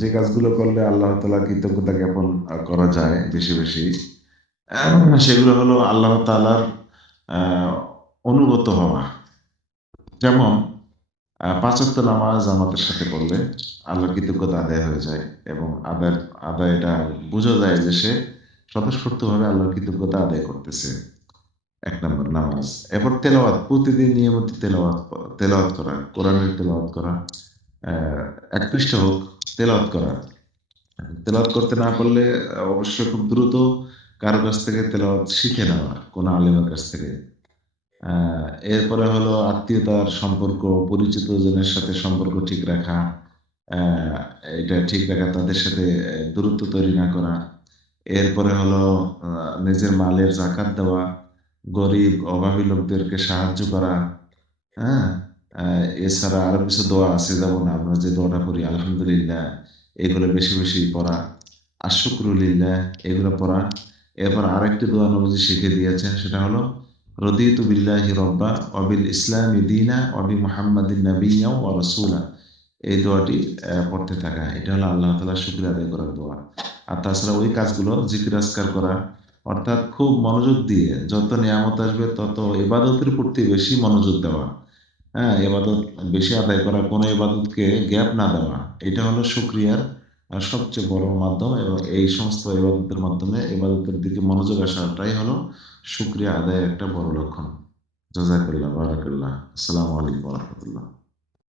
যে কাজগুলো করলে আল্লাহ তাআলা কৃতজ্ঞতা জ্ঞাপন করা যায় বেশি, বেশি সেগুলো হলো আল্লাহ তাআলার আ অনুগত হওয়া। যেমন ৫ ওয়াক্ত নামাজ জামাতের সাথে পড়লে আল্লাহর কৃতজ্ঞতা আদায় হয়ে যায় এবং আদায় এটা বোঝা যায় যে সে স্বতঃস্ফূর্তভাবে আল্লাহর কৃতজ্ঞতা আদায় করতেছে। ১ নাম্বার নামাজ। এরপর তেলাওয়াত, প্রতিদিন নিয়মিত তেলাওয়াত করা, কোরআনের তেলাওয়াত করা। অ্যা ১ পৃষ্ঠা হোক তেলাওয়াত করা। তেলাওয়াত করতে না পারলে অবশ্যই খুব দ্রুত কারো কাছ থেকে তেলাওয়াত শিখে নেওয়া, কোন আলেমের কাছ থেকে। আ এরপরে হলো আত্মীয়তার সম্পর্ক, পরিচিত জনের সাথে সম্পর্ক ঠিক রাখা। আ এটা ঠিক রাখা, তাদের সাথে দূরত্ব তৈরি না করা। এরপরে হলো আ নিজের মালের যাকাত দেওয়া, গরিব, অভাবী লোকদেরকে সাহায্য করা। হ্যাঁ? আ এছাড়া আরো কিছু দোয়া আছে যেমন আমরা যে দোয়াটা করি আলহামদুলিল্লাহ, এগুলো বেশি, বেশি পড়া। আশ-শুকরুলিল্লাহ এগুলো পড়া। এরপর আরেকটি দোয়া নবীজি শিখিয়ে দিয়েছেন সেটা হলো রদিতু বিল্লাহি রব্বা ওয়া বিল ইসলামি দীনা ওয়া বি মুহাম্মাদিন নাবিয়্যা ওয়া রাসূলা। এই দোয়াটি পড়তে থাকা। এটা হলো আল্লাহ তাআলার শুকরিয়া আদায় করার দোয়া। আর তাছাড়া ওই কাজগুলো জিকির আজকার করা অর্থাৎ খুব মনোযোগ দিয়ে যত নিয়ামত আসবে তত ইবাদতের প্রতি বেশি মনোযোগ দেওয়া। হ্যাঁ? ইবাদত বেশি আদায় করা, কোন ইবাদতকে গ্যাপ না দেওয়া। এটা হলো শুকরিয়ার সবচেয়ে বড় মাধ্যম এবং এই সমস্ত ইবাদতের মাধ্যমে ইবাদতের দিকে মনোযোগ আসাটাই হলো শুকরিয়া আদায়ের একটা বড় লক্ষণ। জাযাকাল্লাহ, বারাকাল্লাহ। আসসালামু আলাইকুম ওয়া রাহমাতুল্লাহ।